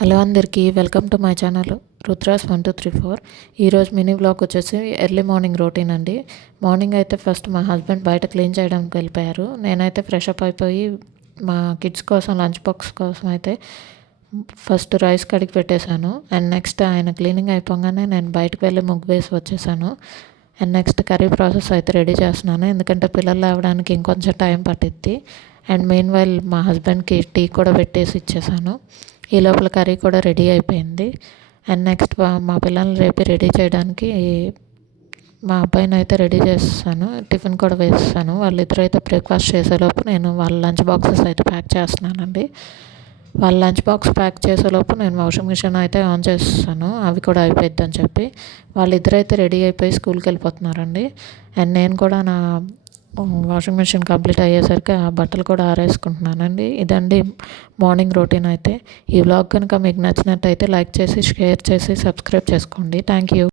Hello అందరికీ welcome to my channel Rudras 1234. ఈరోజు mini blog వచ్చేసి ఎర్లీ మార్నింగ్ రొటీన్ అండి. మార్నింగ్ అయితే ఫస్ట్ మా హస్బెండ్ బయట క్లీన్ చేయడానికి వెళ్ళిపోయారు. నేనైతే ఫ్రెష్ అప్ అయిపోయి మా కిడ్స్ కోసం లంచ్ బాక్స్ కోసం అయితే ఫస్ట్ రైస్ కడిగి పెట్టేశాను. అండ్ నెక్స్ట్ ఆయన క్లీనింగ్ అయిపోగానే నేను బయటకు వెళ్ళి ముగ్గు వేసి వచ్చేసాను. అండ్ నెక్స్ట్ కర్రీ ప్రాసెస్ అయితే రెడీ చేస్తున్నాను, ఎందుకంటే పిల్లలు లేవడానికి ఇంకొంచెం టైం పట్టిద్ది. అండ్ మెయిన్ వైల్ మా హస్బెండ్కి టీ కూడా పెట్టేసి ఇచ్చేసాను. ఈ లోపల కర్రీ కూడా రెడీ అయిపోయింది. అండ్ నెక్స్ట్ మా పిల్లల్ని రేపు రెడీ చేయడానికి మా అబ్బాయిని అయితే రెడీ చేస్తాను, టిఫిన్ కూడా వేస్తాను. వాళ్ళిద్దరూ అయితే బ్రేక్ఫాస్ట్ చేసేలోపు నేను వాళ్ళ లంచ్ బాక్సెస్ అయితే ప్యాక్ చేస్తున్నానండి. వాళ్ళ లంచ్ బాక్స్ ప్యాక్ చేసేలోపు నేను వాషింగ్ మిషన్ అయితే ఆన్ చేస్తాను, అవి కూడా అయిపోద్ది అని చెప్పి. వాళ్ళిద్దరైతే రెడీ అయిపోయి స్కూల్కి వెళ్ళిపోతున్నారండి. అండ్ నేను కూడా నా వాషింగ్ మిషన్ కంప్లీట్ అయ్యేసరికి ఆ బట్టలు కూడా ఆరేసుకుంటున్నానండి. ఇదండి మార్నింగ్ రొటీన్ అయితే. ఈ వ్లాగ్ కనుక మీకు నచ్చినట్టయితే లైక్ చేసి, షేర్ చేసి, సబ్స్క్రైబ్ చేసుకోండి. Thank you.